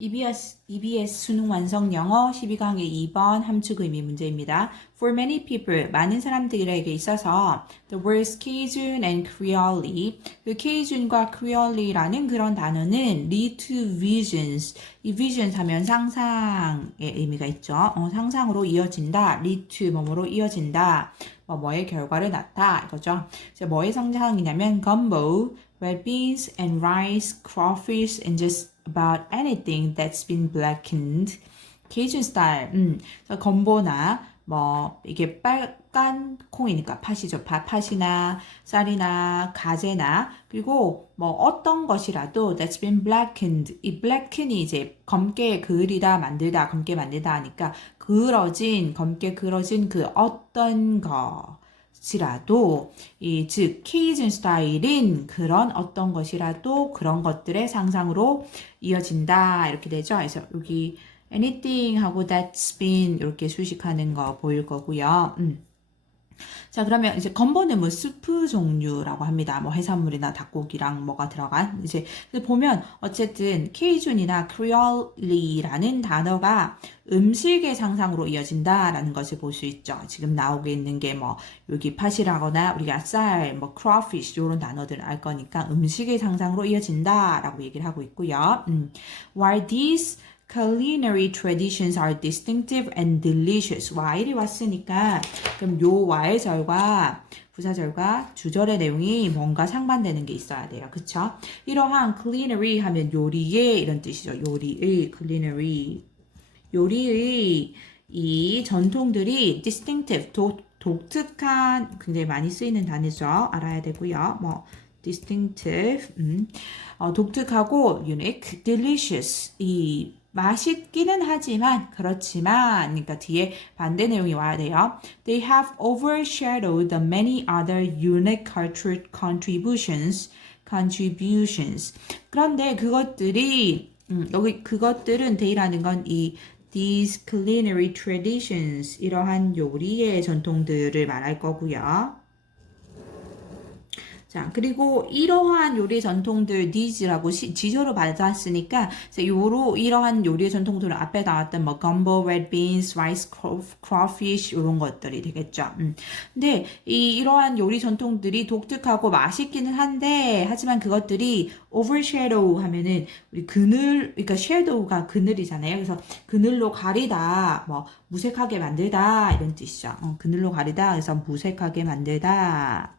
EBS 수능 완성 영어 12강의 2번 함축 의미 문제입니다. For many people, 많은 사람들에게 있어서 the words Cajun and Creole, 그 Cajun과 Creole라는 그런 단어는 lead to visions. 이 visions 하면 상상의 의미가 있죠. 상상으로 이어진다. lead to 뭐뭐로 이어진다. 뭐의 결과를 낳다. 이거죠. 뭐의 상상이냐면 gumbo, red beans and rice, crawfish and just about anything that's been blackened. Cajun style. 그래서 건보나 이게 빨간 콩이니까 팥이죠. 팥이나 쌀이나 가재나 그리고 어떤 것이라도 that's been blackened. 이 blacken이 이제 검게 그리다 만들다 검게 만들다 하니까 검게 그러진 그 어떤 것이라도 즉 케이준 스타일인 그런 어떤 것이라도 그런 것들의 상상으로 이어진다 이렇게 되죠. 그래서 여기 anything 하고 that's been 이렇게 수식하는 거 보일 거고요. 자, 그러면 이제 건보는 수프 종류라고 합니다. 해산물이나 닭고기랑 뭐가 들어간. 이제 보면 어쨌든 케이준이나 크리올리라는 단어가 음식의 상상으로 이어진다라는 것을 볼 수 있죠. 지금 나오고 있는 게 여기 팥이라거나 우리가 쌀, crawfish 이런 단어들을 알 거니까 음식의 상상으로 이어진다라고 얘기를 하고 있고요. While these culinary traditions are distinctive and delicious. while이 왔으니까 그럼 요 while절과 부사절과 주절의 내용이 뭔가 상반되는 게 있어야 돼요. 그쵸? 이러한 culinary 하면 요리의 이런 뜻이죠. 요리의 culinary. 요리의 이 전통들이 distinctive, 독특한 굉장히 많이 쓰이는 단어죠. 알아야 되고요. distinctive, 독특하고 unique, delicious, 이 맛있기는 하지만 그렇지만 그러니까 뒤에 반대 내용이 와야 돼요. They have overshadowed the many other unique cultural contributions. 그런데 그것들이 여기 그것들은 they라는 건 these culinary traditions 이러한 요리의 전통들을 말할 거고요. 자, 그리고 이러한 요리 전통들 these라고 지조로 받았으니까 이러한 요리 전통들은 앞에 나왔던 gumbo, red beans, rice, crawfish 이런 것들이 되겠죠. 근데 이러한 요리 전통들이 독특하고 맛있기는 한데 하지만 그것들이 overshadow 하면은 우리 그러니까 shadow가 그늘이잖아요. 그래서 그늘로 가리다, 무색하게 만들다 이런 뜻이죠. 그늘로 가리다, 그래서 무색하게 만들다.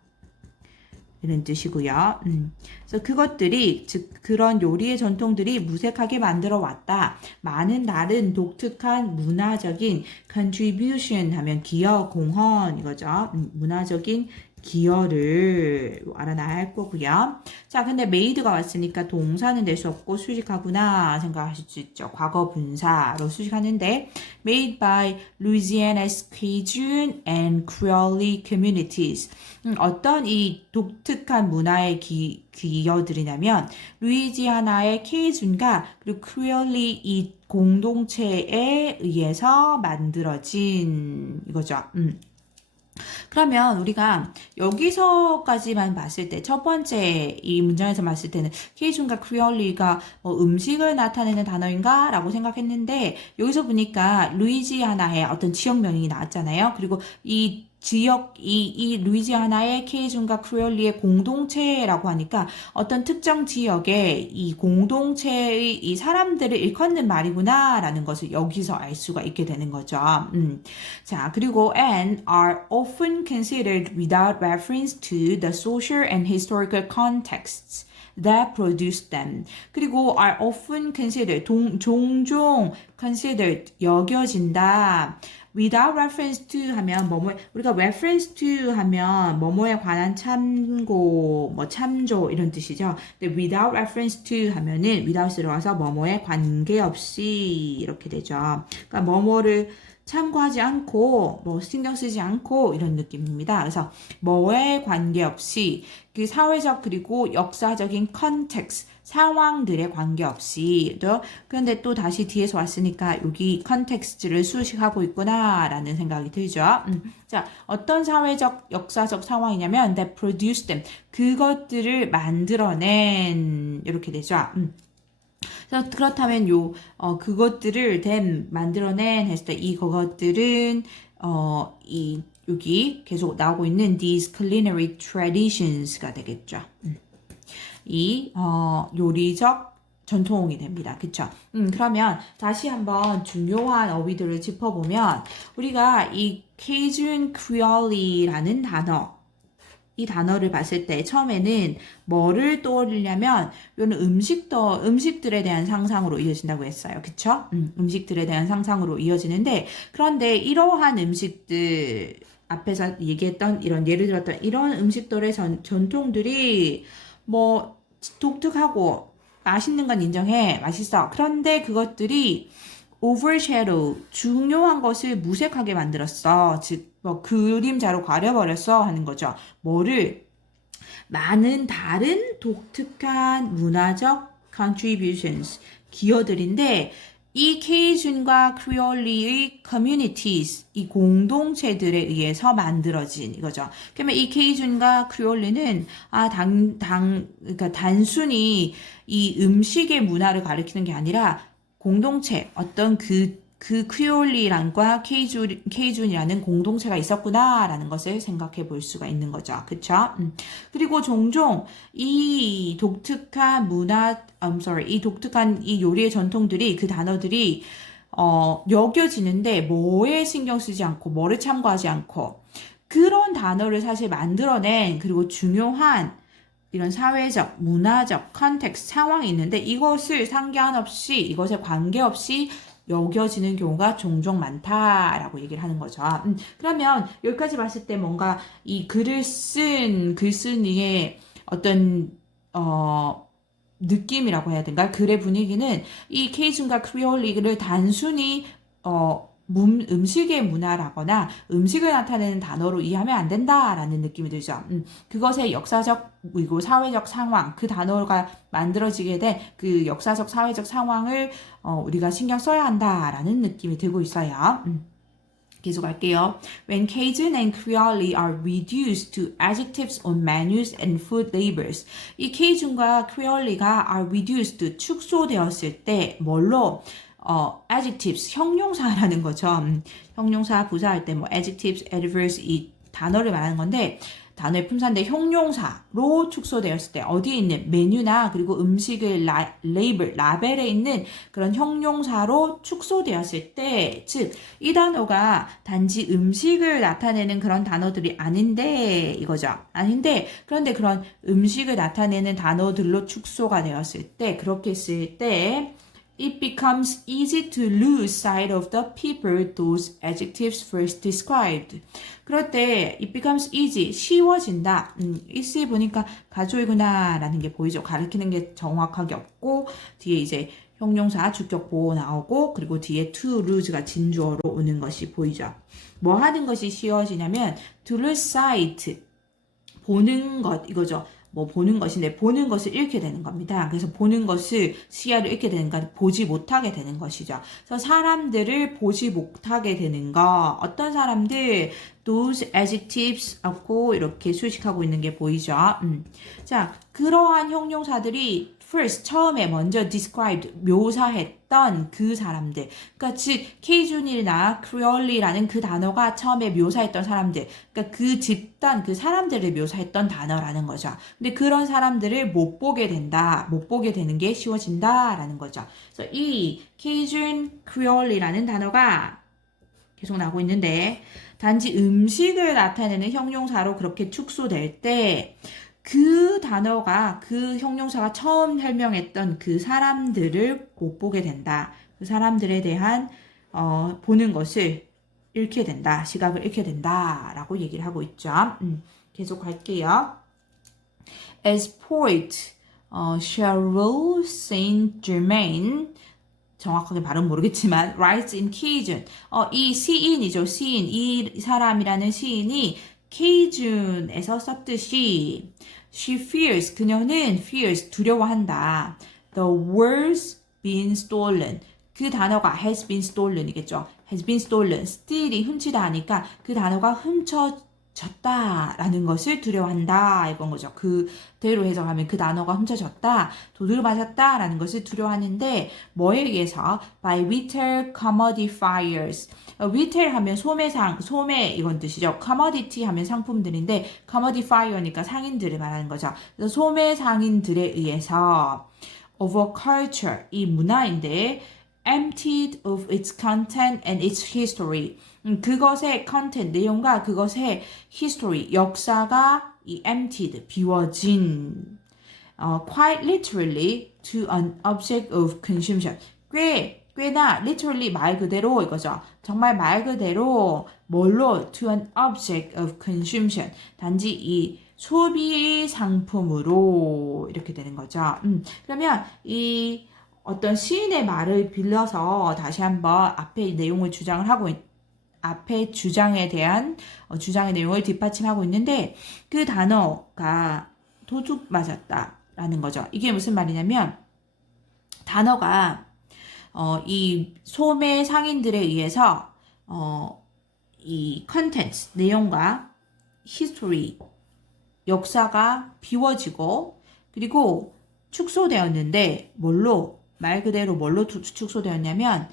이런 뜻이고요. 그래서 그것들이 즉 그런 요리의 전통들이 무색하게 만들어 왔다. 많은 다른 독특한 문화적인 contribution 하면 기여, 공헌 이거죠. 문화적인 기여를 알아놔야 할 거고요. 자, 근데 made가 왔으니까 동사는 될 수 없고 수식하구나 생각하실 수 있죠. 과거 분사로 수식하는데 made by Louisiana's Cajun and Creole communities. 어떤 이 독특한 문화의 기여들이냐면 루이지아나의 케이준과 그리고 크리올리 이 공동체에 의해서 만들어진 이거죠. 그러면 우리가 여기서까지만 봤을 때 첫 번째 이 문장에서 봤을 때는 케이준과 크리올리가 음식을 나타내는 단어인가? 라고 생각했는데 여기서 보니까 루이지아나의 어떤 지역명이 나왔잖아요. 그리고 이 지역, 이 루이지아나의 케이준과 크리올리의 공동체라고 하니까 어떤 특정 지역의 이 공동체의 이 사람들을 일컫는 말이구나 라는 것을 여기서 알 수가 있게 되는 거죠. 자, 그리고 and are often considered without reference to the social and historical contexts that produced them. 그리고 are often considered, 종종 considered, 여겨진다. without reference to 하면 우리가 reference to 하면 뭐뭐에 관한 참고, 참조 이런 뜻이죠. 근데 without reference to 하면은 without으로 와서 뭐뭐에 관계없이 이렇게 되죠. 그러니까 뭐뭐를 참고하지 않고 신경 쓰지 않고 이런 느낌입니다. 그래서 뭐에 관계없이 그 사회적 그리고 역사적인 컨텍스트 상황들에 관계없이 그런데 또 다시 뒤에서 왔으니까 여기 컨텍스트를 수식하고 있구나라는 생각이 들죠. 자, 어떤 사회적 역사적 상황이냐면 that produced them 그것들을 만들어낸 이렇게 되죠. 그래서 그렇다면 그것들을 만들어낸 했을 때 이 그것들은 여기 계속 나오고 있는 these culinary traditions가 되겠죠. 이 요리적 전통이 됩니다. 그쵸? 그러면 다시 한번 중요한 어휘들을 짚어보면 우리가 이 Cajun Creole라는 이 단어를 봤을 때 처음에는 뭐를 떠올리냐면 이거는 음식들에 대한 상상으로 이어진다고 했어요. 그쵸? 음식들에 대한 상상으로 이어지는데 그런데 이러한 음식들 앞에서 얘기했던 이런 예를 들었던 이런 음식들의 전통들이 뭐 독특하고 맛있는 건 인정해. 맛있어. 그런데 그것들이 overshadow, 중요한 것을 무색하게 만들었어. 즉, 뭐 그림자로 가려버렸어 하는 거죠. 뭐를? 많은 다른 독특한 문화적 contributions, 기여들인데 이 케이준과 크리올리의 communities, 이 공동체들에 의해서 만들어진 이거죠. 그러면 이 케이준과 크리올리는 그러니까 단순히 이 음식의 문화를 가리키는 게 아니라 공동체, 어떤 그 크리올리란과 케이준이라는 공동체가 있었구나라는 것을 생각해 볼 수가 있는 거죠. 그쵸? 그리고 종종 이 독특한 이 독특한 이 요리의 전통들이, 그 단어들이, 여겨지는데 뭐에 신경 쓰지 않고, 뭐를 참고하지 않고, 그런 단어를 사실 만들어낸, 그리고 중요한 이런 사회적, 문화적, 컨텍스트, 상황이 있는데 이것을 상관없이, 이것에 관계없이 여겨지는 경우가 종종 많다라고 얘기를 하는 거죠. 그러면 여기까지 봤을 때 뭔가 이 글쓴이의 어떤 느낌이라고 해야 되나? 글의 분위기는 이 케이준과 크리올리를 단순히 음식의 문화라거나 음식을 나타내는 단어로 이해하면 안 된다라는 느낌이 들죠. 그것의 역사적 그리고 사회적 상황, 그 단어가 만들어지게 된 그 역사적 사회적 상황을 우리가 신경 써야 한다라는 느낌이 들고 있어요. 계속 할게요. When Cajun and Creole are reduced to adjectives on menus and food labels. 이 케이준과 크리올리가 are reduced, 축소되었을 때 뭘로? adjectives, 형용사라는 거죠. 형용사, 부사할 때 뭐 adjectives, adverbs 이 단어를 말하는 건데 단어의 품사인데 형용사로 축소되었을 때 어디에 있는 메뉴나 그리고 음식을 라벨에 있는 그런 형용사로 축소되었을 때 즉 이 단어가 단지 음식을 나타내는 그런 단어들이 아닌데 이거죠. 아닌데 그런데 그런 음식을 나타내는 단어들로 축소가 되었을 때 그렇게 쓸 때 it becomes easy to lose sight of the people those adjectives first described. 그럴 때 it becomes easy, 쉬워진다. easy 보니까 가조이구나 라는 게 보이죠. 가리키는 게 정확하게 없고 뒤에 이제 형용사 주격 보호 나오고 그리고 뒤에 to lose가 진주어로 오는 것이 보이죠. 뭐 하는 것이 쉬워지냐면 to lose sight, 보는 것 이거죠. 뭐 보는 것인데 보는 것을 잃게 되는 겁니다. 그래서 보는 것을 시야를 잃게 되는 거, 보지 못하게 되는 것이죠. 그래서 사람들을 보지 못하게 되는 거, 어떤 사람들 those adjectives 하고 이렇게 수식하고 있는 게 보이죠. 자, 그러한 형용사들이 first 처음에 먼저 described 묘사했던 그 사람들, 그러니까 즉 케이준이나 크리올리라는 그 단어가 처음에 묘사했던 사람들, 그러니까 그 집단 그 사람들을 묘사했던 단어라는 거죠. 근데 그런 사람들을 못 보게 된다, 못 보게 되는 게 쉬워진다라는 거죠. 그래서 이 케이준 크리올리라는 단어가 계속 나오고 있는데 단지 음식을 나타내는 형용사로 그렇게 축소될 때. 그 단어가 그 형용사가 처음 설명했던 그 사람들을 못 보게 된다. 그 사람들에 대한 보는 것을 잃게 된다. 시각을 잃게 된다. 라고 얘기를 하고 있죠. 계속 갈게요. As poet Cheryl Saint Germain 정확하게 발음 모르겠지만 writes in Cajun. 이 시인이죠. 시인. 이 사람이라는 시인이 케이준에서 썼듯이 she fears, 그녀는 fears, 두려워한다. The words been stolen. 그 단어가 has been stolen 이겠죠. has been stolen. steal이 훔치다 하니까 그 단어가 훔쳐졌다라는 것을 두려워한다 이건 거죠. 그대로 해석하면 그 단어가 훔쳐졌다, 도둑을 맞았다라는 것을 두려워하는데 뭐에 의해서? By retail commodifiers. retail 하면 소매 이건 뜻이죠. commodity 하면 상품들인데 commodifier니까 상인들을 말하는 거죠. 그래서 소매 상인들에 의해서 of a culture 이 문화인데 emptied of its content and its history. 그것의 content, 내용과 그것의 history, 역사가 이 emptied, 비워진, quite literally to an object of consumption. 꽤나 literally 말 그대로 이거죠. 정말 말 그대로 뭘로? to an object of consumption. 단지 이 소비 상품으로 이렇게 되는 거죠. 그러면 이 어떤 시인의 말을 빌려서 다시 한번 앞에 내용을 주장을 하고 앞에 주장에 대한 주장의 내용을 뒷받침하고 있는데 그 단어가 도둑 맞았다라는 거죠. 이게 무슨 말이냐면 단어가 이 소매 상인들에 의해서 이 컨텐츠 내용과 히스토리 역사가 비워지고 그리고 축소되었는데 말 그대로 뭘로 축소되었냐면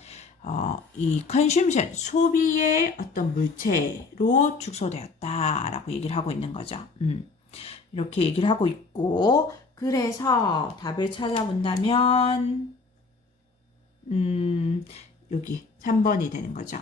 이 consumption 소비의 어떤 물체로 축소되었다라고 얘기를 하고 있는 거죠. 이렇게 얘기를 하고 있고 그래서 답을 찾아본다면 여기 3번이 되는 거죠.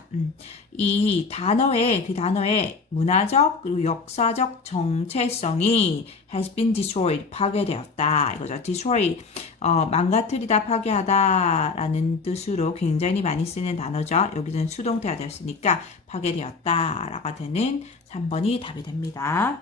이 그 단어의 문화적 그리고 역사적 정체성이 has been destroyed, 파괴되었다. 이거죠. destroy, 망가뜨리다, 파괴하다라는 뜻으로 굉장히 많이 쓰는 단어죠. 여기는 수동태가 되었으니까 파괴되었다라고 되는 3번이 답이 됩니다.